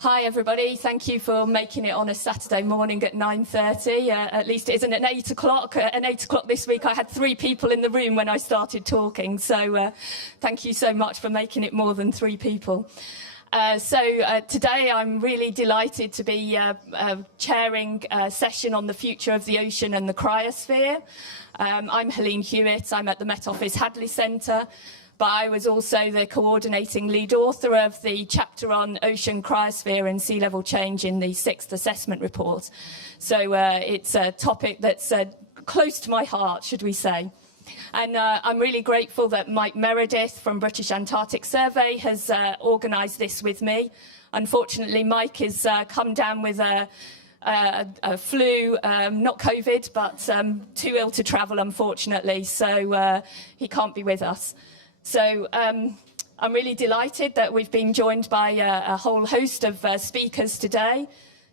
Hi everybody, thank you for making it on a Saturday morning at 9:30. At least it isn't at 8 o'clock. At 8 o'clock this week I had 3 people in the room when I started talking, so thank you so much for making it more than 3 people. Today I'm really delighted to be chairing a session on the future of the ocean and the cryosphere. I'm Helene Hewitt, I'm at the Met Office Hadley Centre, but I was also the coordinating lead author of the chapter on ocean cryosphere and sea level change in the 6th assessment report. So it's a topic that's close to my heart, should we say. And I'm really grateful that Mike Meredith from British Antarctic Survey has organised this with me. Unfortunately, Mike has come down with a flu, not COVID, but too ill to travel, unfortunately, so he can't be with us. So I'm really delighted that we've been joined by a whole host of speakers today.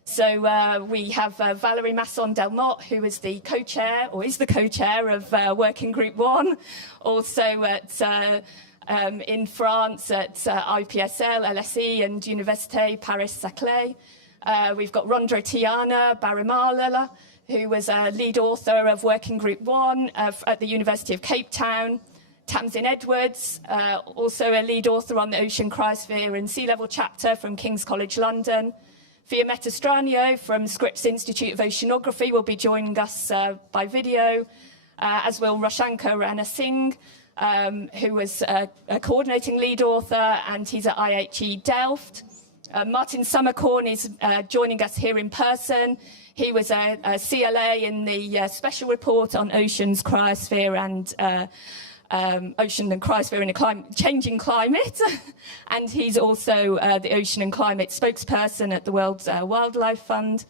So we have Valérie Masson-Delmotte, who is the co-chair, or is the co-chair of Working Group 1, also in France at IPSL, LSE and Université Paris-Saclay. We've got Rondra Tiana Baramalala, who was a lead author of Working Group 1 at the University of Cape Town. Tamsin Edwards, also a lead author on the Ocean Cryosphere and Sea Level chapter from King's College London. Fiammetta Stranio from Scripps Institute of Oceanography will be joining us by video, as will Roshankar Rana Singh, who was a coordinating lead author, and he's at IHE Delft. Martin Summercorn is joining us here in person. He was a CLA in the special report on oceans, cryosphere and ocean and cryosphere in a changing climate. And he's also the Ocean and Climate spokesperson at the World Wildlife Fund.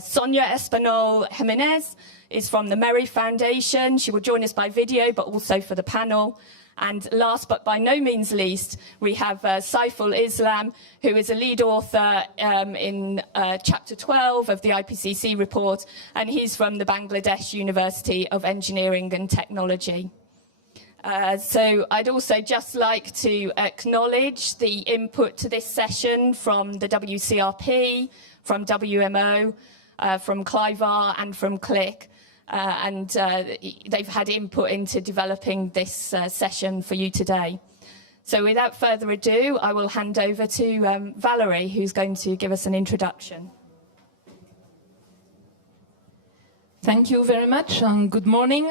Sonia Espinol Jimenez is from the Merry Foundation. She will join us by video, but also for the panel. And last but by no means least, we have Saiful Islam, who is a lead author in Chapter 12 of the IPCC report, and he's from the Bangladesh University of Engineering and Technology. So I'd also just like to acknowledge the input to this session from the WCRP, from WMO, from CLIVAR and from CLIC. They've had input into developing this session for you today. So without further ado, I will hand over to Valérie, who's going to give us an introduction. Thank you very much and good morning.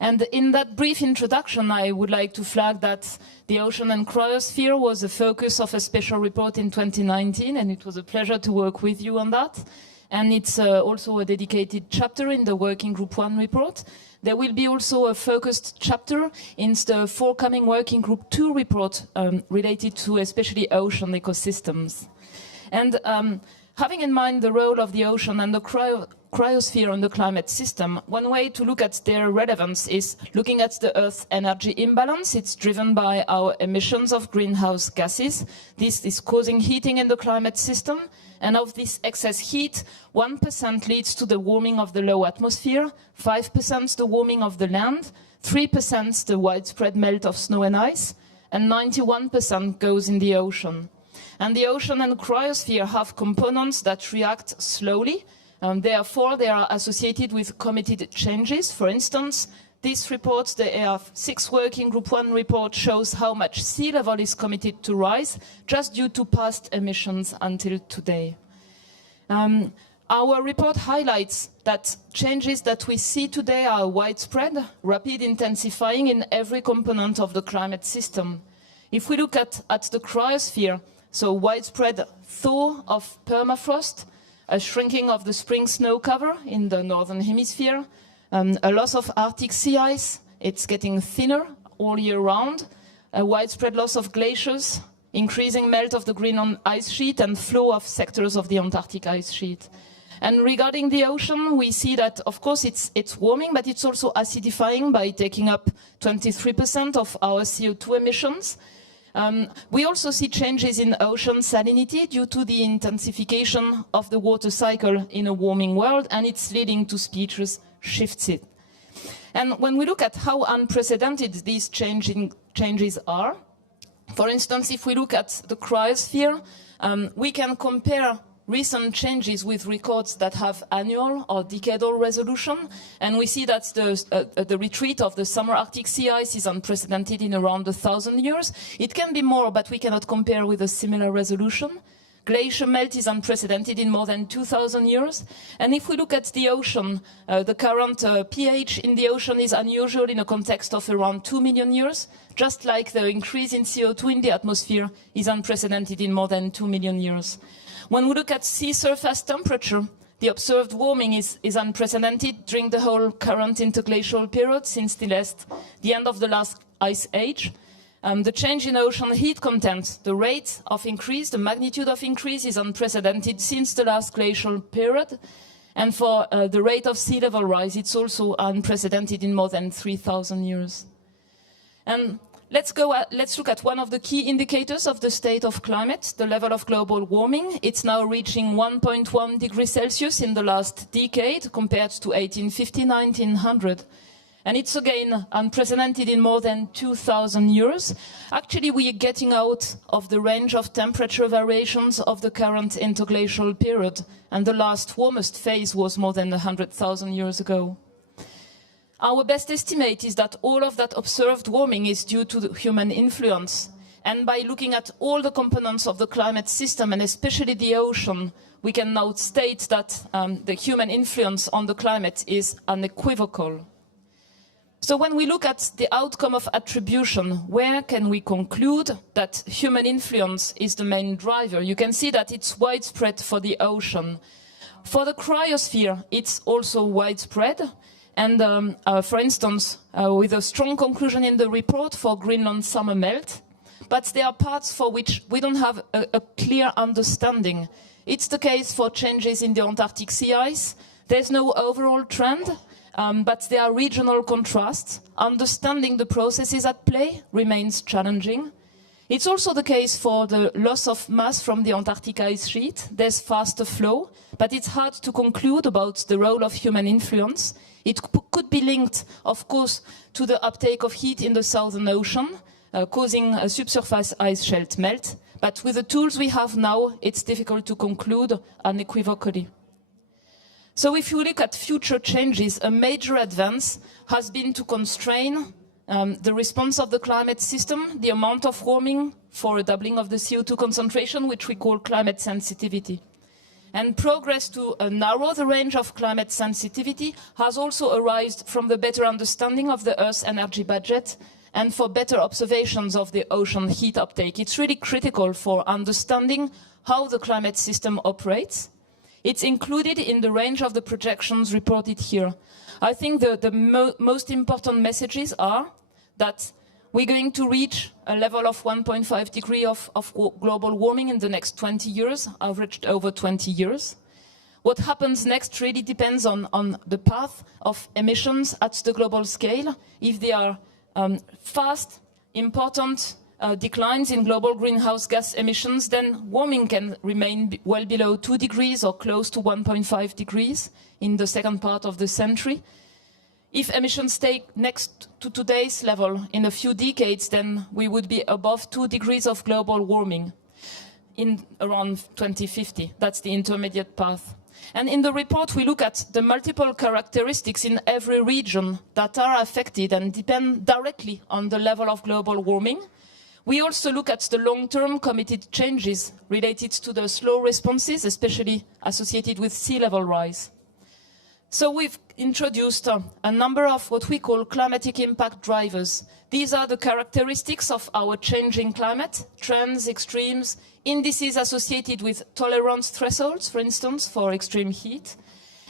And in that brief introduction, I would like to flag that the ocean and cryosphere was the focus of a special report in 2019, and it was a pleasure to work with you on that. And it's also a dedicated chapter in the Working Group 1 report. There will be also a focused chapter in the forthcoming Working Group 2 report related to especially ocean ecosystems. And having in mind the role of the ocean and the cryosphere on the climate system, one way to look at their relevance is looking at the Earth's energy imbalance. It's driven by our emissions of greenhouse gases. This is causing heating in the climate system. And of this excess heat, 1% leads to the warming of the low atmosphere, 5% the warming of the land, 3% the widespread melt of snow and ice, and 91% goes in the ocean. And the ocean and cryosphere have components that react slowly, and therefore they are associated with committed changes. For instance, this report, the AF6 Working Group 1 report, shows how much sea level is committed to rise just due to past emissions until today. Our report highlights that changes that we see today are widespread, rapid, intensifying in every component of the climate system. If we look at the cryosphere, so widespread thaw of permafrost, a shrinking of the spring snow cover in the northern hemisphere, a loss of Arctic sea ice, it's getting thinner all year round, a widespread loss of glaciers, increasing melt of the Greenland ice sheet and flow of sectors of the Antarctic ice sheet. And regarding the ocean, we see that, of course, it's warming, but it's also acidifying by taking up 23% of our CO2 emissions. We also see changes in ocean salinity due to the intensification of the water cycle in a warming world, and it's leading to species shifts it. And when we look at how unprecedented these changes are, For instance, if we look at the cryosphere, we can compare recent changes with records that have annual or decadal resolution, and we see that the retreat of the summer Arctic sea ice is unprecedented in around 1,000 years. It can be more, but we cannot compare with a similar resolution. Glacier melt is unprecedented in more than 2,000 years. And if we look at the ocean, the current pH in the ocean is unusual in a context of around 2 million years, just like the increase in CO2 in the atmosphere is unprecedented in more than 2 million years. When we look at sea surface temperature, the observed warming is unprecedented during the whole current interglacial period since the end of the last ice age. The change in ocean heat content, the rate of increase, the magnitude of increase is unprecedented since the last glacial period. And for the rate of sea level rise, it's also unprecedented in more than 3,000 years. And let's look at one of the key indicators of the state of climate, the level of global warming. It's now reaching 1.1 degrees Celsius in the last decade compared to 1850, 1900. And it's again unprecedented in more than 2,000 years. Actually, we are getting out of the range of temperature variations of the current interglacial period, and the last warmest phase was more than 100,000 years ago. Our best estimate is that all of that observed warming is due to the human influence. And by looking at all the components of the climate system, and especially the ocean, we can now state that the human influence on the climate is unequivocal. So when we look at the outcome of attribution, where can we conclude that human influence is the main driver? You can see that it's widespread for the ocean. For the cryosphere, it's also widespread. And for instance, with a strong conclusion in the report for Greenland summer melt, but there are parts for which we don't have a clear understanding. It's the case for changes in the Antarctic sea ice. There's no overall trend. But there are regional contrasts. Understanding the processes at play remains challenging. It's also the case for the loss of mass from the Antarctic ice sheet. There's faster flow, but it's hard to conclude about the role of human influence. It could be linked, of course, to the uptake of heat in the Southern Ocean, causing a subsurface ice shelf melt. But with the tools we have now, it's difficult to conclude unequivocally. So if you look at future changes, a major advance has been to constrain the response of the climate system, the amount of warming for a doubling of the CO2 concentration, which we call climate sensitivity. And progress to narrow the range of climate sensitivity has also arisen from the better understanding of the Earth's energy budget and for better observations of the ocean heat uptake. It's really critical for understanding how the climate system operates. It's included in the range of the projections reported here. I think the most important messages are that we're going to reach a level of 1.5 degrees of global warming in the next 20 years, averaged over 20 years. What happens next really depends on the path of emissions at the global scale. If they are fast, important declines in global greenhouse gas emissions, then warming can remain well below 2 degrees or close to 1.5 degrees in the second part of the century. If emissions stay next to today's level in a few decades, then we would be above 2 degrees of global warming in around 2050. That's the intermediate path. And in the report, we look at the multiple characteristics in every region that are affected and depend directly on the level of global warming. We also look at the long-term committed changes related to the slow responses, especially associated with sea level rise. So we've introduced a number of what we call climatic impact drivers. These are the characteristics of our changing climate, trends, extremes, indices associated with tolerance thresholds, for instance, for extreme heat.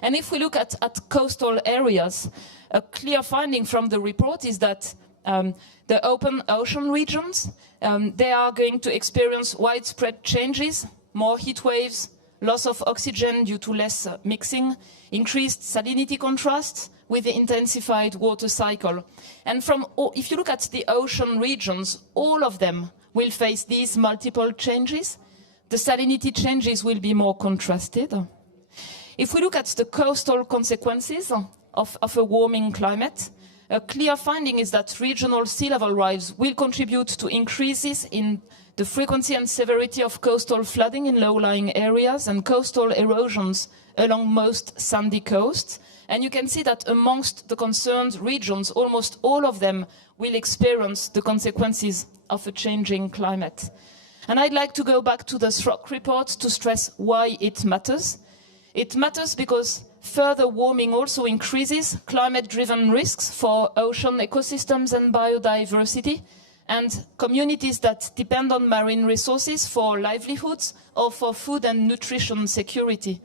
And if we look at coastal areas, a clear finding from the report is that the open ocean regions, they are going to experience widespread changes, more heat waves, loss of oxygen due to less mixing, increased salinity contrasts with the intensified water cycle. And if you look at the ocean regions, all of them will face these multiple changes. The salinity changes will be more contrasted. If we look at the coastal consequences of a warming climate, a clear finding is that regional sea level rise will contribute to increases in the frequency and severity of coastal flooding in low-lying areas and coastal erosions along most sandy coasts. And you can see that amongst the concerned regions, almost all of them will experience the consequences of a changing climate. And I'd like to go back to the SROC report to stress why it matters. It matters because further warming also increases climate-driven risks for ocean ecosystems and biodiversity, and communities that depend on marine resources for livelihoods or for food and nutrition security.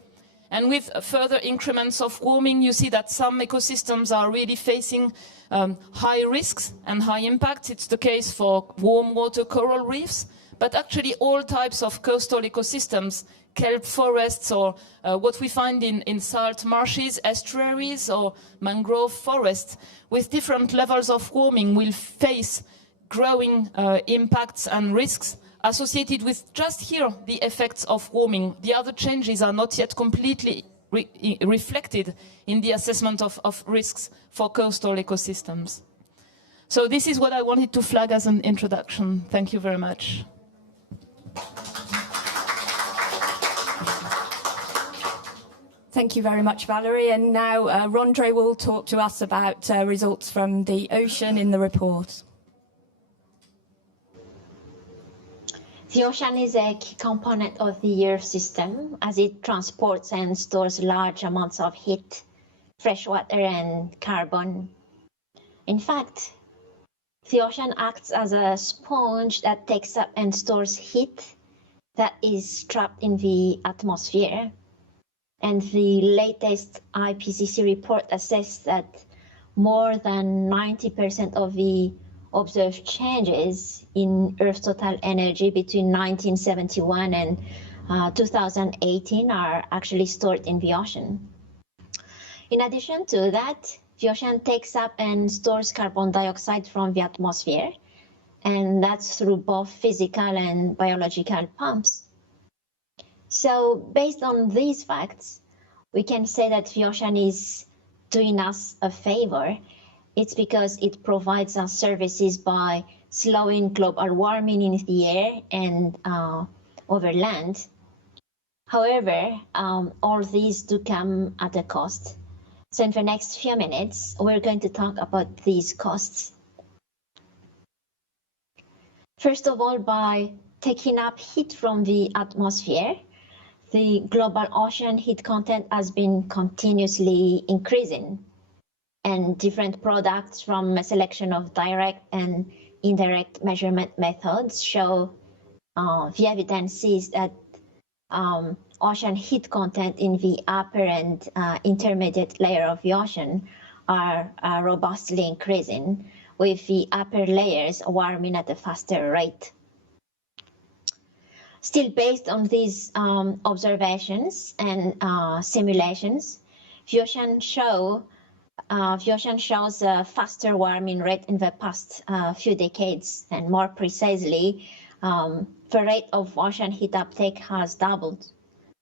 And with further increments of warming, you see that some ecosystems are really facing high risks and high impacts. It's the case for warm water coral reefs, but actually all types of coastal ecosystems, kelp forests, or what we find in salt marshes, estuaries, or mangrove forests, with different levels of warming will face growing impacts and risks associated with just here the effects of warming. The other changes are not yet completely reflected in the assessment of risks for coastal ecosystems. So this is what I wanted to flag as an introduction. Thank you very much. Thank you very much, Valerie. And now Rondre will talk to us about results from the ocean in the report. The ocean is a key component of the Earth system as it transports and stores large amounts of heat, fresh water, and carbon. In fact, the ocean acts as a sponge that takes up and stores heat that is trapped in the atmosphere. And the latest IPCC report assessed that more than 90% of the observed changes in Earth's total energy between 1971 and 2018 are actually stored in the ocean. In addition to that, the ocean takes up and stores carbon dioxide from the atmosphere, and that's through both physical and biological pumps. So based on these facts, we can say that the ocean is doing us a favor. It's because it provides us services by slowing global warming in the air and over land. However, all these do come at a cost. So in the next few minutes, we're going to talk about these costs. First of all, by taking up heat from the atmosphere, the global ocean heat content has been continuously increasing. And different products from a selection of direct and indirect measurement methods show the evidence is that ocean heat content in the upper and intermediate layer of the ocean are robustly increasing, with the upper layers warming at a faster rate. Still, based on these observations and simulations, the ocean shows a faster warming rate in the past few decades, and more precisely, the rate of ocean heat uptake has doubled,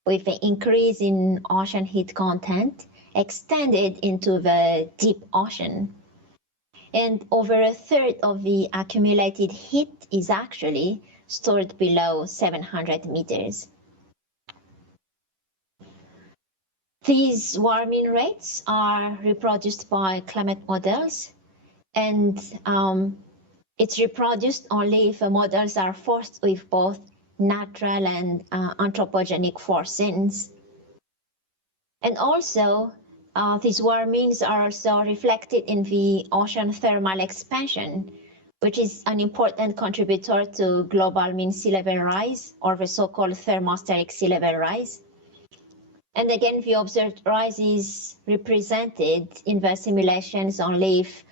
with the increase in ocean heat content extended into the deep ocean. And over a third of the accumulated heat is actually stored below 700 meters. These warming rates are reproduced by climate models, and it's reproduced only if the models are forced with both natural and anthropogenic forcings. And also, these warmings are also reflected in the ocean thermal expansion, which is an important contributor to global mean sea level rise, or the so-called thermospheric sea level rise. And again, the observed rise is represented in the simulations only if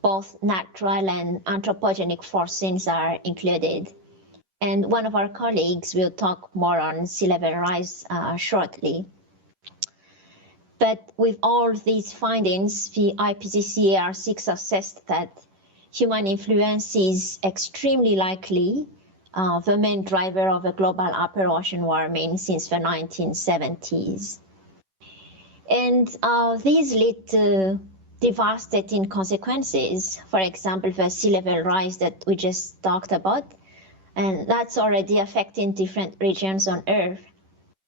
both natural and anthropogenic forcings are included. And one of our colleagues will talk more on sea level rise shortly. But with all these findings, the IPCC AR6 assessed that human influence is extremely likely the main driver of the global upper ocean warming since the 1970s. And these lead to devastating consequences. For example, the sea level rise that we just talked about, and that's already affecting different regions on Earth.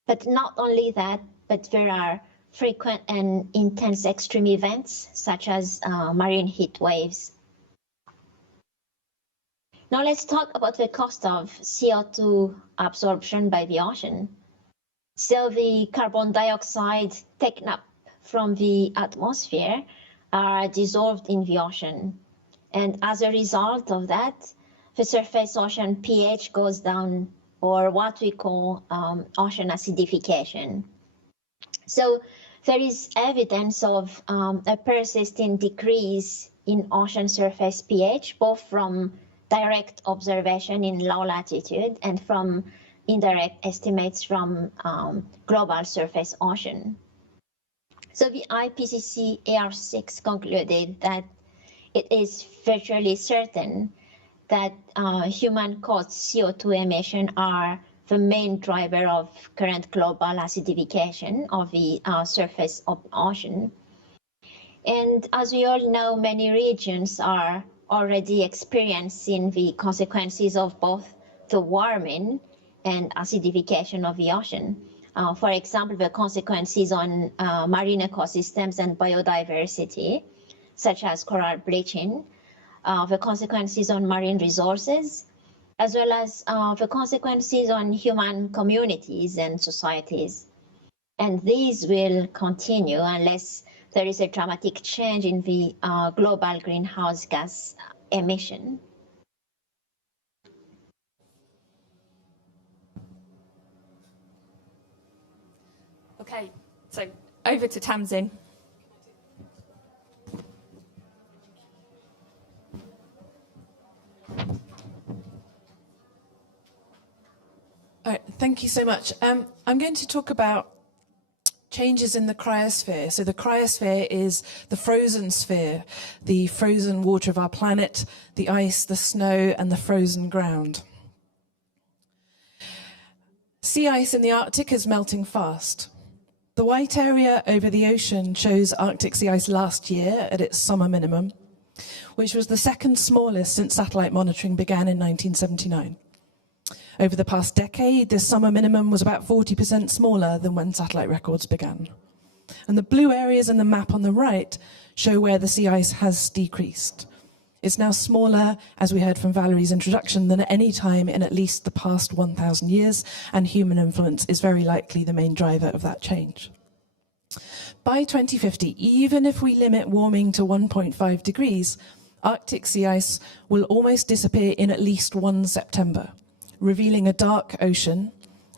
But not only that, but there are frequent and intense extreme events such as marine heat waves. Now let's talk about the cost of CO2 absorption by the ocean. So the carbon dioxide taken up from the atmosphere are dissolved in the ocean. And as a result of that, the surface ocean pH goes down, or what we call ocean acidification. So there is evidence of a persistent decrease in ocean surface pH, both from direct observation in low latitude and from indirect estimates from global surface ocean. So the IPCC AR6 concluded that it is virtually certain that human-caused CO2 emissions are the main driver of current global acidification of the surface of the ocean. And as we all know, many regions are already experiencing the consequences of both the warming and acidification of the ocean. For example, the consequences on marine ecosystems and biodiversity, such as coral bleaching, the consequences on marine resources, as well as the consequences on human communities and societies. And these will continue unless there is a dramatic change in the global greenhouse gas emission. Okay, so over to Tamsin. All right, thank you so much. I'm going to talk about changes in the cryosphere. So the cryosphere is the frozen sphere, the frozen water of our planet, the ice, the snow, and the frozen ground. Sea ice in the Arctic is melting fast. The white area over the ocean shows Arctic sea ice last year at its summer minimum, which was the second smallest since satellite monitoring began in 1979. Over the past decade, this summer minimum was about 40% smaller than when satellite records began. And the blue areas in the map on the right show where the sea ice has decreased. It's now smaller, as we heard from Valerie's introduction, than at any time in at least the past 1,000 years, and human influence is very likely the main driver of that change. By 2050, even if we limit warming to 1.5 degrees, Arctic sea ice will almost disappear in at least one September, revealing a dark ocean,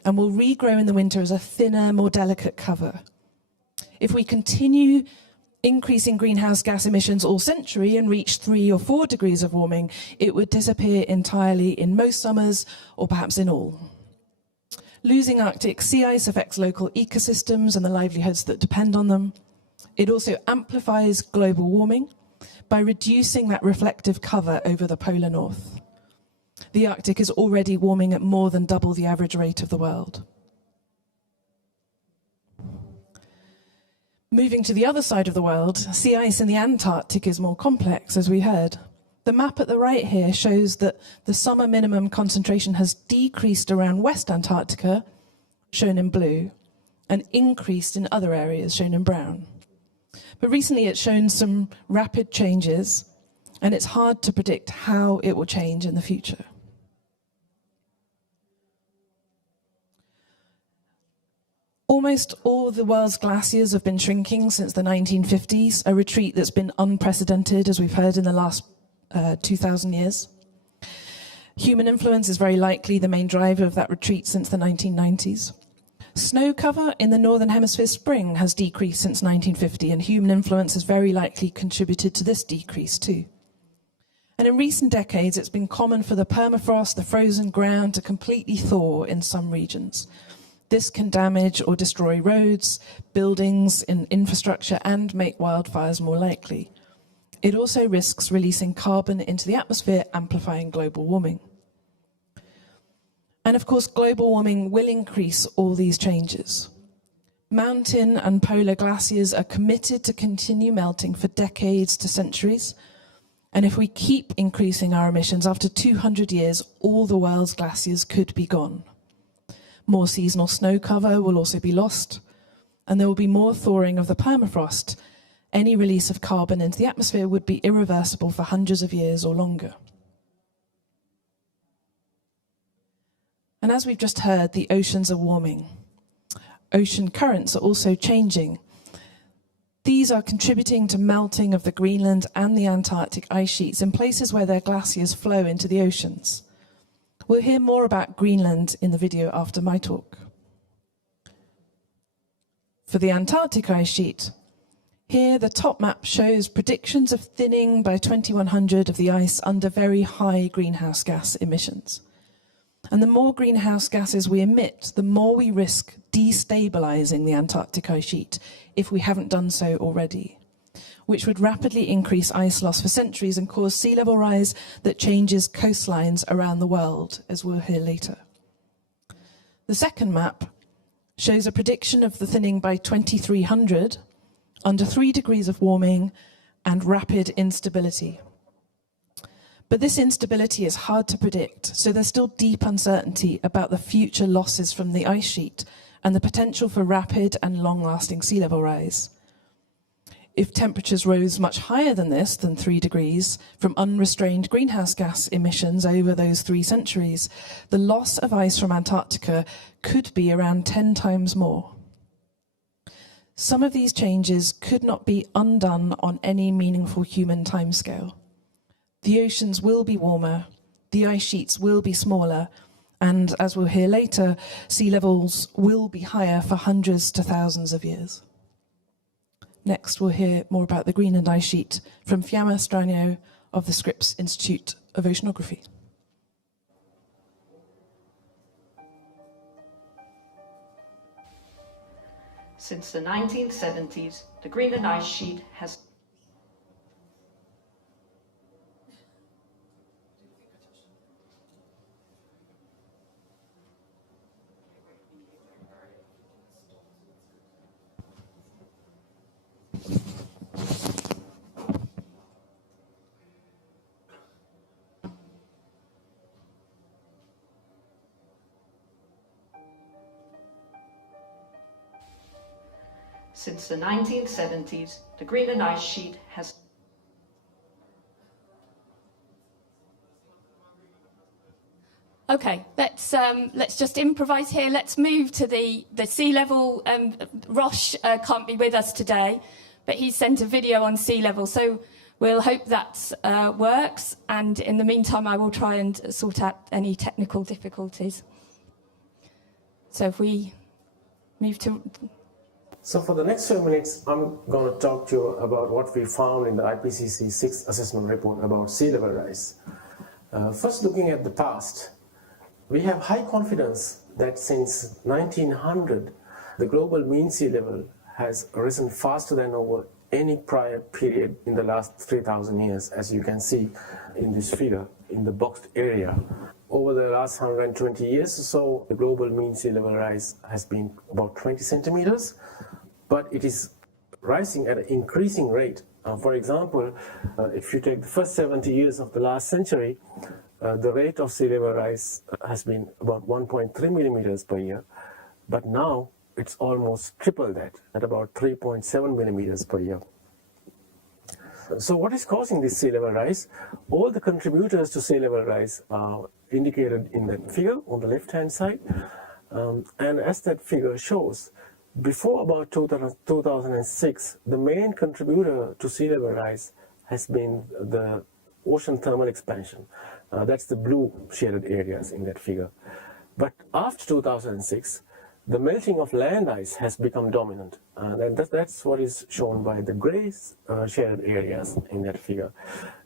and will regrow in the winter as a thinner, more delicate cover. If we continue increasing greenhouse gas emissions all century and reach 3 or 4 degrees of warming, it would disappear entirely in most summers, or perhaps in all. Losing Arctic sea ice affects local ecosystems and the livelihoods that depend on them. It also amplifies global warming by reducing that reflective cover over the polar north. The Arctic is already warming at more than double the average rate of the world. Moving to the other side of the world, sea ice in the Antarctic is more complex, as we heard. The map at the right here shows that the summer minimum concentration has decreased around West Antarctica, shown in blue, and increased in other areas, shown in brown. But recently it's shown some rapid changes, and it's hard to predict how it will change in the future. Almost all the world's glaciers have been shrinking since the 1950s, a retreat that's been unprecedented, as we've heard, in the last 2,000 years. Human influence is very likely the main driver of that retreat since the 1990s. Snow cover in the Northern Hemisphere spring has decreased since 1950, and human influence has very likely contributed to this decrease too. And in recent decades, it's been common for the permafrost, the frozen ground, to completely thaw in some regions. This can damage or destroy roads, buildings, and infrastructure, and make wildfires more likely. It also risks releasing carbon into the atmosphere, amplifying global warming. And of course, global warming will increase all these changes. Mountain and polar glaciers are committed to continue melting for decades to centuries. And if we keep increasing our emissions, after 200 years, all the world's glaciers could be gone. More seasonal snow cover will also be lost, and there will be more thawing of the permafrost. Any release of carbon into the atmosphere would be irreversible for hundreds of years or longer. And as we've just heard, the oceans are warming. Ocean currents are also changing. These are contributing to melting of the Greenland and the Antarctic ice sheets in places where their glaciers flow into the oceans. We'll hear more about Greenland in the video after my talk. For the Antarctic ice sheet, here the top map shows predictions of thinning by 2100 of the ice under very high greenhouse gas emissions. And the more greenhouse gases we emit, the more we risk destabilising the Antarctic ice sheet if we haven't done so already, which would rapidly increase ice loss for centuries and cause sea level rise that changes coastlines around the world, as we'll hear later. The second map shows a prediction of the thinning by 2300, under 3 degrees of warming and rapid instability. But this instability is hard to predict, so there's still deep uncertainty about the future losses from the ice sheet and the potential for rapid and long-lasting sea level rise. If temperatures rose much higher than this, than 3 degrees, from unrestrained greenhouse gas emissions over those 3 centuries, the loss of ice from Antarctica could be around 10 times more. Some of these changes could not be undone on any meaningful human timescale. The oceans will be warmer, the ice sheets will be smaller, and, as we'll hear later, sea levels will be higher for hundreds to thousands of years. Next, we'll hear more about the Greenland ice sheet from Fiamma Stranio of the Scripps Institute of Oceanography. Since the 1970s, the Greenland ice sheet has Since the 1970s, the Greenland ice sheet has Okay, let's just improvise here. Let's move to the sea level. Rosh can't be with us today, but he's sent a video on sea level, so we'll hope that works. And in the meantime, I will try and sort out any technical difficulties. So if we move to... So for the next few minutes, I'm going to talk to you about what we found in the IPCC 6th assessment report about sea level rise. First, looking at the past, we have high confidence that since 1900, the global mean sea level has risen faster than over any prior period in the last 3,000 years, as you can see in this figure, in the boxed area. Over the last 120 years or so, the global mean sea level rise has been about 20 centimeters, but it is rising at an increasing rate. For example, if you take the first 70 years of the last century, the rate of sea level rise has been about 1.3 millimeters per year, but now it's almost triple that, at about 3.7 millimeters per year. So what is causing this sea level rise? All the contributors to sea level rise are indicated in that figure on the left-hand side. And as that figure shows, before about 2006, the main contributor to sea level rise has been the ocean thermal expansion. That's the blue shaded areas in that figure. But after 2006, the melting of land ice has become dominant. And that's what is shown by the gray shaded areas in that figure.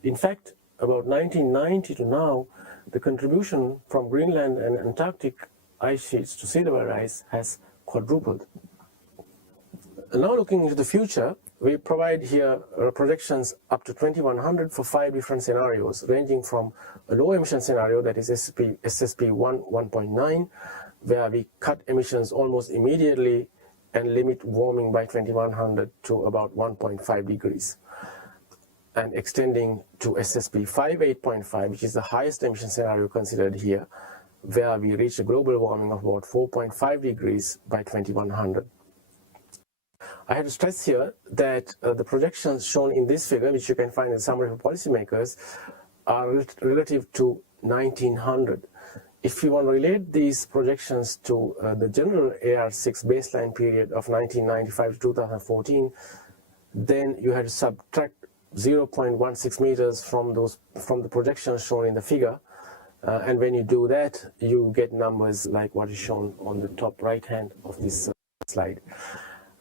In fact, about 1990 to now, the contribution from Greenland and Antarctic ice sheets to sea level rise has quadrupled. Now looking into the future, we provide here projections up to 2100 for 5 different scenarios, ranging from a low emission scenario, that is SSP 1.9, where we cut emissions almost immediately and limit warming by 2100 to about 1.5 degrees. And extending to SSP 58.5, which is the highest emission scenario considered here, where we reach a global warming of about 4.5 degrees by 2100. I have to stress here that the projections shown in this figure, which you can find in the summary for policymakers, are relative to 1900. If you want to relate these projections to the general AR6 baseline period of 1995 to 2014, then you have to subtract 0.16 meters from the projections shown in the figure. And when you do that, you get numbers like what is shown on the top right hand of this slide.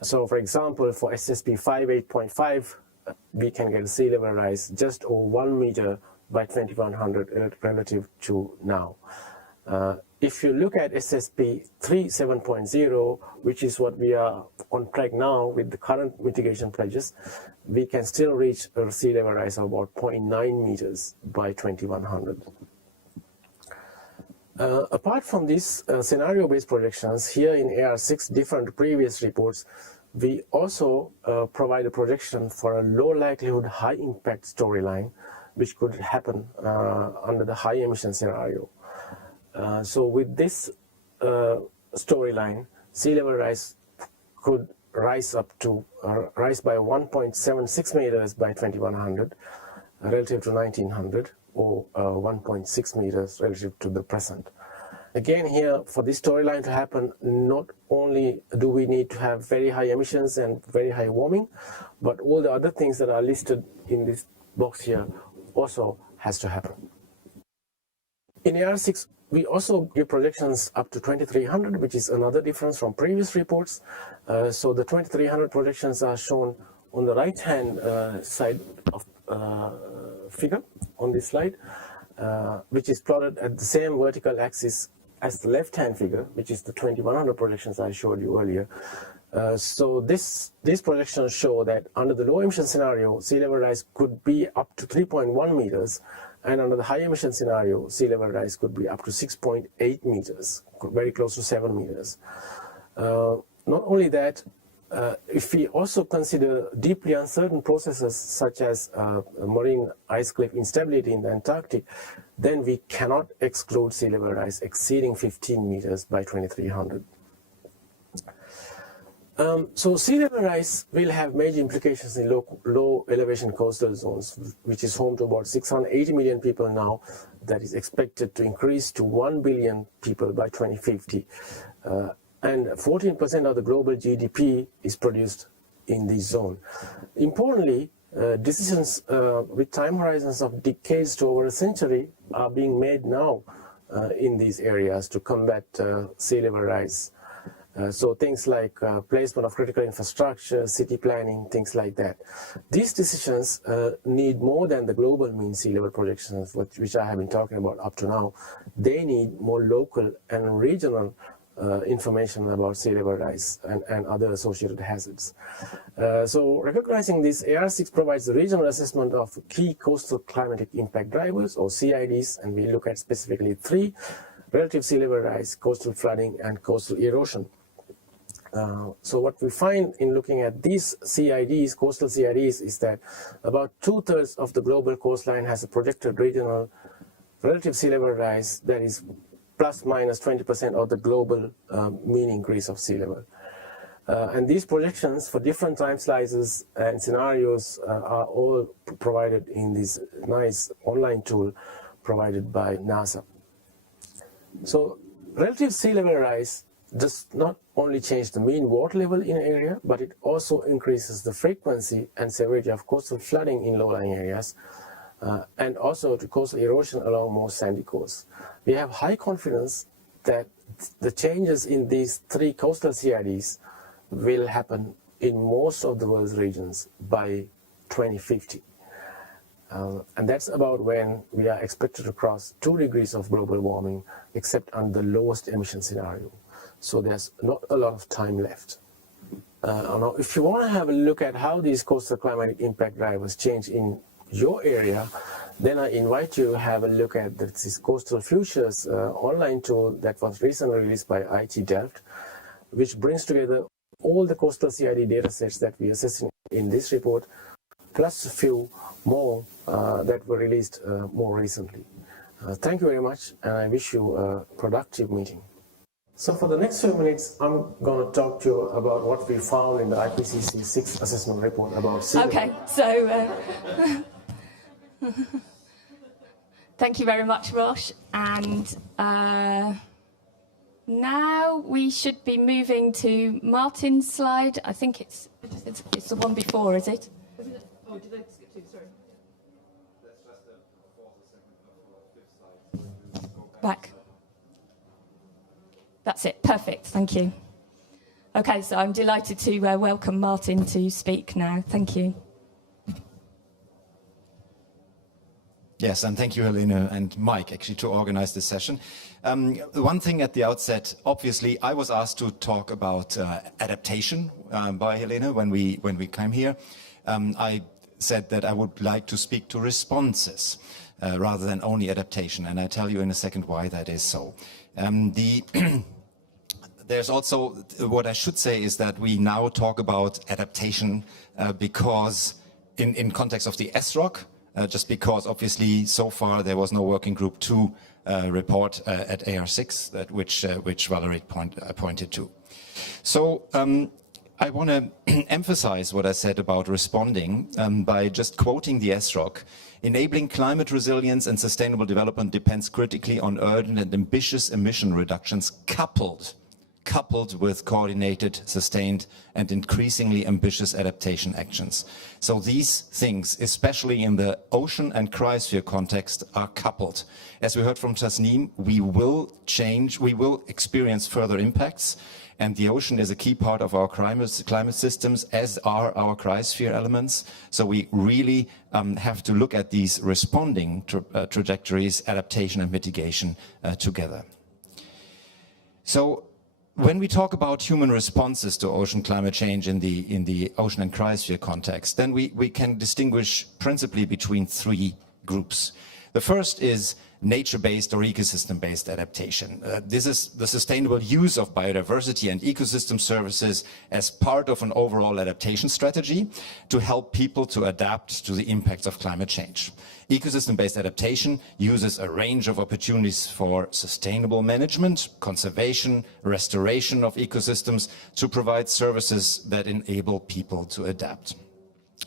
So for example, for SSP 58.5, we can get a sea level rise just over 1 meter by 2100 relative to now. If you look at SSP 37.0, which is what we are on track now with the current mitigation pledges, we can still reach a sea level rise of about 0.9 meters by 2100. Apart from these scenario-based projections, here in AR6 different previous reports, we also provide a projection for a low likelihood, high impact storyline, which could happen under the high emission scenario. So with this storyline, sea level rise could rise up to rise by 1.76 meters by 2100 relative to 1900, or 1.6 meters relative to the present. Again here, for this storyline to happen, not only do we need to have very high emissions and very high warming, but all the other things that are listed in this box here also has to happen. In AR6, we also give projections up to 2300, which is another difference from previous reports. So the 2300 projections are shown on the right-hand side of figure on this slide, which is plotted at the same vertical axis as the left-hand figure, which is the 2100 projections I showed you earlier. So these projections show that under the low emission scenario, sea level rise could be up to 3.1 meters, and under the high emission scenario, sea level rise could be up to 6.8 meters, very close to 7 meters. Not only that, if we also consider deeply uncertain processes such as marine ice cliff instability in the Antarctic, then we cannot exclude sea level rise exceeding 15 meters by 2300. So sea level rise will have major implications in low elevation coastal zones, which is home to about 680 million people now. That is expected to increase to 1 billion people by 2050. And 14% of the global GDP is produced in this zone. Importantly, decisions with time horizons of decades to over a century are being made now in these areas to combat sea level rise. So things like placement of critical infrastructure, city planning, things like that. These decisions need more than the global mean sea level projections, which I have been talking about up to now. They need more local and regional information about sea level rise and other associated hazards. So recognizing this, AR6 provides a regional assessment of key coastal climatic impact drivers, or CIDs, and we look at specifically 3: relative sea level rise, coastal flooding, and coastal erosion. So what we find in looking at these CIDs, coastal CIDs, is that about 2/3 of the global coastline has a projected regional relative sea level rise that is plus minus 20% of the global mean increase of sea level. And these projections for different time slices and scenarios are all provided in this nice online tool provided by NASA. So relative sea level rise does not only change the mean water level in an area, but it also increases the frequency and severity of coastal flooding in low-lying areas, and also to coastal erosion along more sandy coasts. We have high confidence that the changes in these 3 coastal CIDs will happen in most of the world's regions by 2050. And that's about when we are expected to cross 2 degrees of global warming, except under the lowest emission scenario. So there's not a lot of time left. Now, if you want to have a look at how these coastal climatic impact drivers change in your area, then I invite you to have a look at this Coastal Futures online tool that was recently released by IT Delft, which brings together all the coastal CID data sets that we assessed in this report, plus a few more that were released more recently. Thank you very much, and I wish you a productive meeting. So for the next few minutes, I'm going to talk to you about what we found in the IPCC 6 assessment report about sea level. Okay, so thank you very much, Rosh. And now we should be moving to Martin's slide. I think it's the one before, is it? Oh, did I skip two? Sorry. Back. That's it. Perfect. Thank you. Okay, so I'm delighted to welcome Martin to speak now. Thank you. Yes, and thank you, Helena and Mike, actually, to organize this session. One thing at the outset, obviously, I was asked to talk about adaptation by Helena when we came here. I said that I would like to speak to responses rather than only adaptation, and I tell you in a second why that is so. There's also, what I should say is that we now talk about adaptation because in context of the SROC, just because obviously so far there was no working group 2 report at AR6 which Valerie pointed to. So I want to emphasize what I said about responding by just quoting the SROC. Enabling climate resilience and sustainable development depends critically on urgent and ambitious emission reductions coupled with coordinated, sustained, and increasingly ambitious adaptation actions. So these things, especially in the ocean and cryosphere context, are coupled. As we heard from Tasneem, we will change, we will experience further impacts, and the ocean is a key part of our climate systems, as are our cryosphere elements. So we really have to look at these responding trajectories, adaptation and mitigation together. So when we talk about human responses to ocean climate change in the ocean and cryosphere context, then we can distinguish principally between 3 groups. The first is nature-based or ecosystem-based adaptation. This is the sustainable use of biodiversity and ecosystem services as part of an overall adaptation strategy to help people to adapt to the impacts of climate change. Ecosystem-based adaptation uses a range of opportunities for sustainable management, conservation, restoration of ecosystems to provide services that enable people to adapt.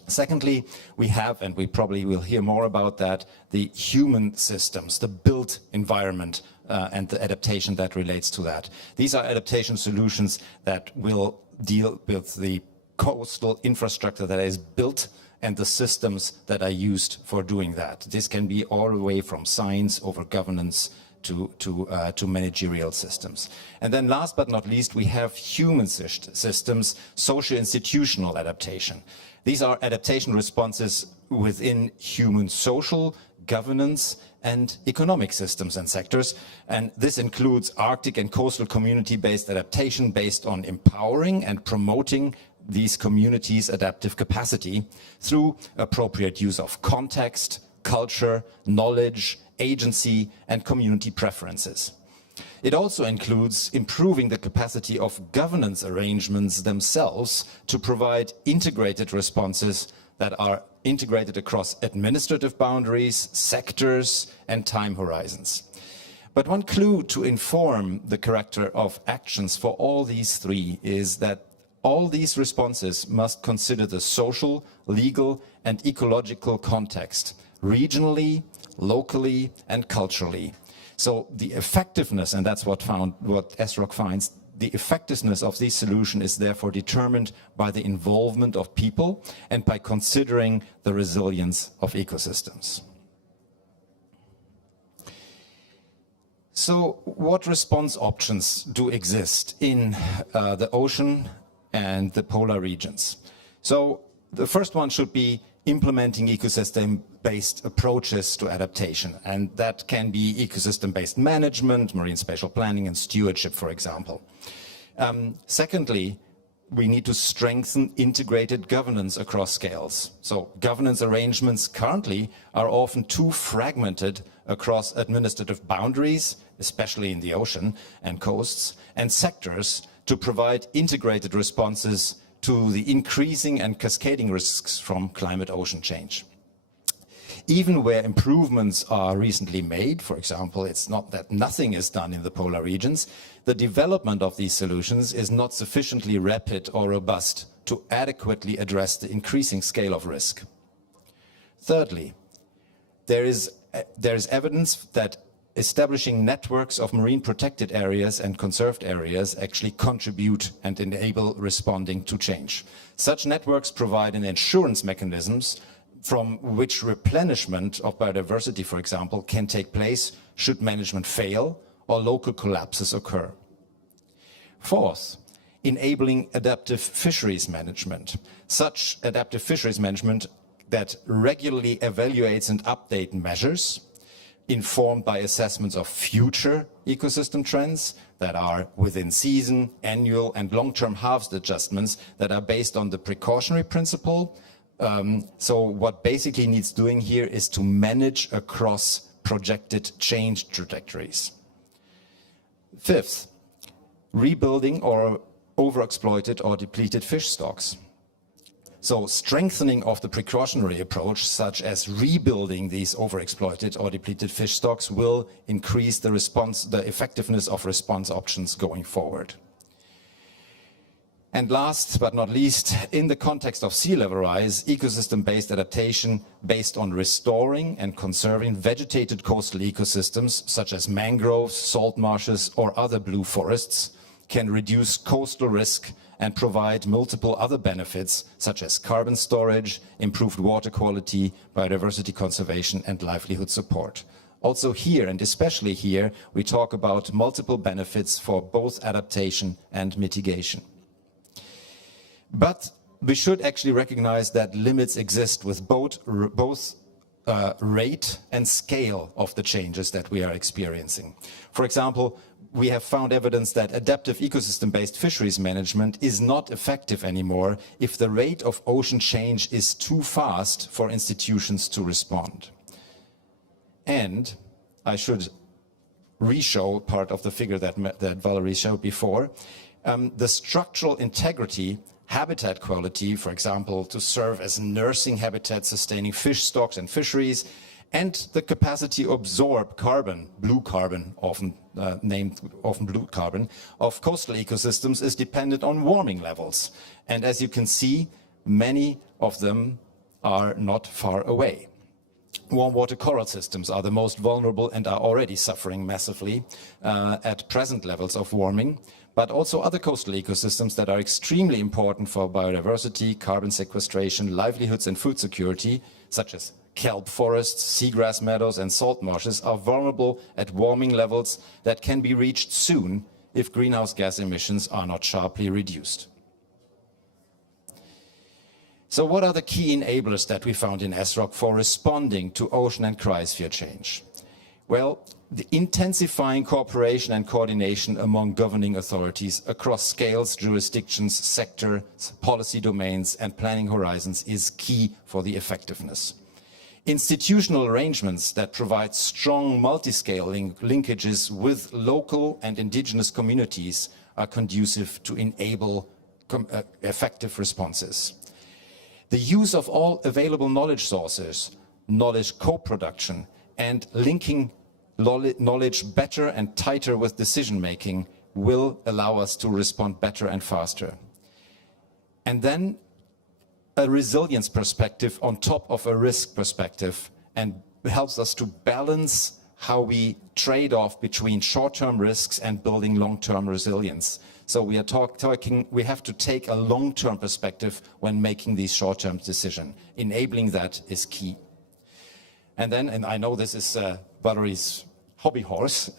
Secondly, we have, and we probably will hear more about that, the human systems, the built environment and the adaptation that relates to that. These are adaptation solutions that will deal with the coastal infrastructure that is built and the systems that are used for doing that. This can be all the way from science over governance to managerial systems. And then last but not least, we have human systems, socio-institutional adaptation. These are adaptation responses within human social, governance, and economic systems and sectors. And this includes Arctic and coastal community-based adaptation based on empowering and promoting these communities' adaptive capacity through appropriate use of context, culture, knowledge, agency, and community preferences. It also includes improving the capacity of governance arrangements themselves to provide integrated responses that are integrated across administrative boundaries, sectors, and time horizons. But one clue to inform the character of actions for all these 3 is that all these responses must consider the social, legal, and ecological context, regionally, locally, and culturally. So the effectiveness, and that's what SROC finds, the effectiveness of this solution is therefore determined by the involvement of people and by considering the resilience of ecosystems. So what response options do exist in the ocean and the polar regions? So the first one should be implementing ecosystem-based approaches to adaptation, and that can be ecosystem-based management, marine spatial planning, and stewardship, for example. Secondly, we need to strengthen integrated governance across scales. So governance arrangements currently are often too fragmented across administrative boundaries, especially in the ocean and coasts, and sectors to provide integrated responses to the increasing and cascading risks from climate-ocean change. Even where improvements are recently made, for example, it's not that nothing is done in the polar regions, the development of these solutions is not sufficiently rapid or robust to adequately address the increasing scale of risk. Thirdly, there is evidence that establishing networks of marine protected areas and conserved areas actually contribute and enable responding to change. Such networks provide an insurance mechanisms from which replenishment of biodiversity, for example, can take place should management fail or local collapses occur. Fourth, enabling adaptive fisheries management. Such adaptive fisheries management that regularly evaluates and updates measures informed by assessments of future ecosystem trends that are within season, annual and long-term harvest adjustments that are based on the precautionary principle. So what basically needs doing here is to manage across projected change trajectories. Fifth, rebuilding or overexploited or depleted fish stocks. So strengthening of the precautionary approach, such as rebuilding these overexploited or depleted fish stocks, will increase the effectiveness of response options going forward. And last but not least, in the context of sea level rise, ecosystem-based adaptation based on restoring and conserving vegetated coastal ecosystems, such as mangroves, salt marshes, or other blue forests, can reduce coastal risk and provide multiple other benefits, such as carbon storage, improved water quality, biodiversity conservation, and livelihood support. Also here, and especially here, we talk about multiple benefits for both adaptation and mitigation. But we should actually recognize that limits exist with both rate and scale of the changes that we are experiencing. For example, we have found evidence that adaptive ecosystem-based fisheries management is not effective anymore if the rate of ocean change is too fast for institutions to respond. And I should re-show part of the figure that Valerie showed before. The structural integrity, habitat quality, for example, to serve as nursing habitat sustaining fish stocks and fisheries, and the capacity to absorb carbon, blue carbon, often named blue carbon, of coastal ecosystems is dependent on warming levels. And as you can see, many of them are not far away. Warm water coral systems are the most vulnerable and are already suffering massively at present levels of warming, but also other coastal ecosystems that are extremely important for biodiversity, carbon sequestration, livelihoods and food security, such as kelp forests, seagrass meadows and salt marshes, are vulnerable at warming levels that can be reached soon if greenhouse gas emissions are not sharply reduced. So what are the key enablers that we found in SROC for responding to ocean and cryosphere change? Well, the intensifying cooperation and coordination among governing authorities across scales, jurisdictions, sectors, policy domains and planning horizons is key for the effectiveness. Institutional arrangements that provide strong multi-scale linkages with local and indigenous communities are conducive to enable effective responses. The use of all available knowledge sources, knowledge co-production, and linking knowledge better and tighter with decision-making will allow us to respond better and faster. And then a resilience perspective on top of a risk perspective, and helps us to balance how we trade off between short-term risks and building long-term resilience. So we are talking, we have to take a long-term perspective when making these short-term decisions. Enabling that is key. And then, and I know this is Valerie's hobby horse,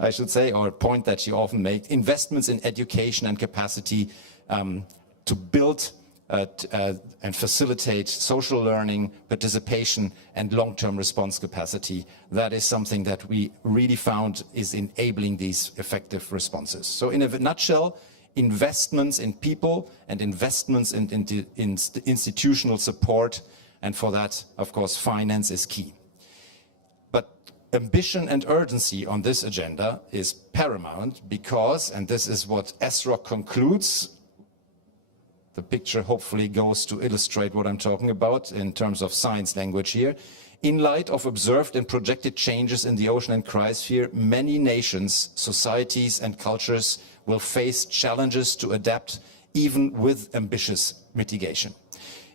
I should say, or a point that she often makes, investments in education and capacity to build and facilitate social learning, participation, and long-term response capacity. That is something that we really found is enabling these effective responses. So in a nutshell, investments in people and investments in institutional support, and for that, of course, finance is key. But Ambition and urgency on this agenda is paramount because, and this is what ESROC concludes, the picture hopefully goes to illustrate what I'm talking about in terms of science language here. In light of observed and projected changes in the ocean and cryosphere, many nations, societies and cultures will face challenges to adapt even with ambitious mitigation.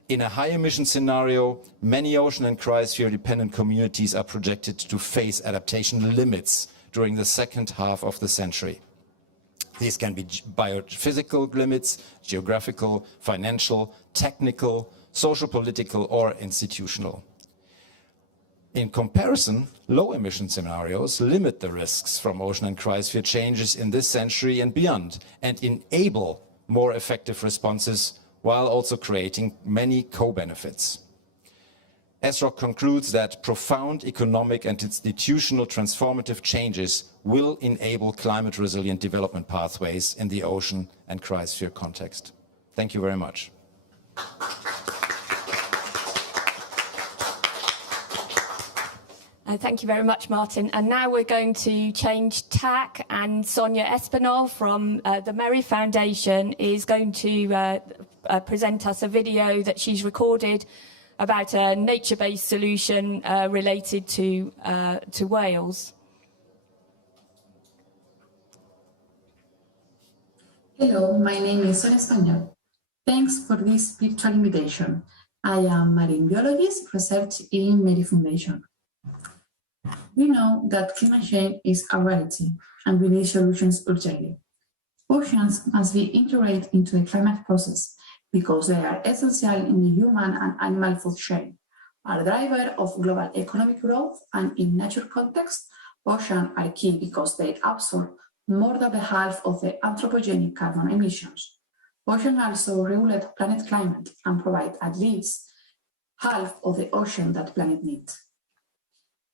In a high emission scenario, many ocean and cryosphere dependent communities are projected to face adaptation limits during the second half of the century. These can be biophysical limits, geographical, financial, technical, social, political, or institutional. In comparison, low emission scenarios limit the risks from ocean and cryosphere changes in this century and beyond, and enable more effective responses while also creating many co-benefits. ESROC concludes that profound economic and institutional transformative changes will enable climate-resilient development pathways in the ocean and cryosphere context. Thank you very much. Thank you very much, Martin. And now we're going to change tack, and Sonia Espinal from the Merry Foundation is going to present us a video that she's recorded about a nature-based solution related to whales. Hello, my name is Sonia Espinal. Thanks for this virtual invitation. I am marine biologist, research in Merry Foundation. We know that climate change is a reality and we need solutions urgently. Oceans must be integrated into the climate process because they are essential in the human and animal food chain, are a driver of global economic growth, and in nature context, oceans are key because they absorb more than the half of the anthropogenic carbon emissions. Oceans also regulate planet climate and provide at least half of the ocean that planet needs.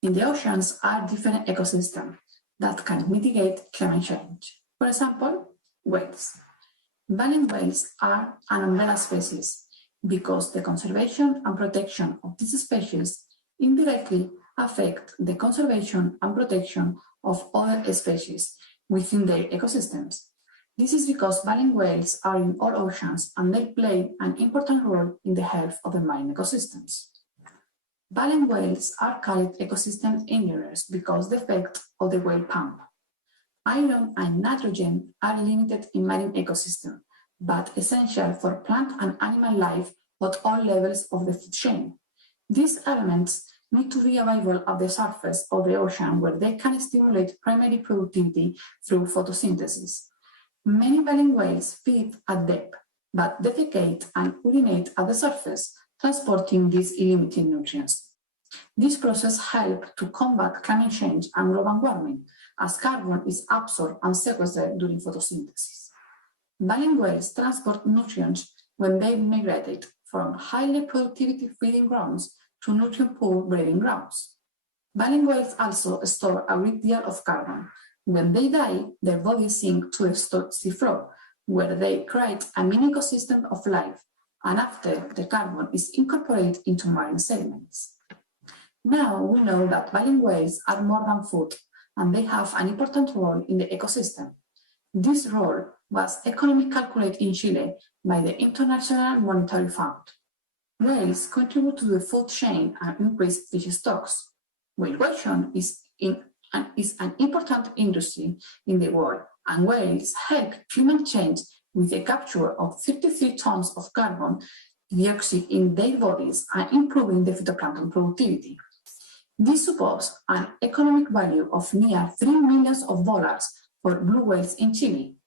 In the oceans are different ecosystems that can mitigate climate change. For example, whales. Baleen whales are an umbrella species because the conservation and protection of this species indirectly affect the conservation and protection of other species within their ecosystems. This is because baleen whales are in all oceans and they play an important role in the health of the marine ecosystems. Baleen whales are called ecosystem engineers because the effect of the whale pump. Iron and nitrogen are limited in marine ecosystem, but essential for plant and animal life at all levels of the food chain. These elements need to be available at the surface of the ocean where they can stimulate primary productivity through photosynthesis. Many baleen whales feed at depth, but defecate and urinate at the surface, transporting these limited nutrients. This process helps to combat climate change and global warming, as carbon is absorbed and sequestered during photosynthesis. Baleen whales transport nutrients when they migrated from highly productive feeding grounds to nutrient-poor breeding grounds. Baleen whales also store a great deal of carbon. When they die, their bodies sink to the seafloor, where they create a mini ecosystem of life, and after the carbon is incorporated into marine sediments. Now we know that baleen whales are more than food, and they have an important role in the ecosystem. This role was economically calculated in Chile by the International Monetary Fund. Whales contribute to the food chain and increase fish stocks. Whale watching is an important industry in the world, and whales help climate change with the capture of 33 tons of carbon dioxide in their bodies and improving the phytoplankton productivity. This supports an economic value of near $3 million for blue whales in Chile.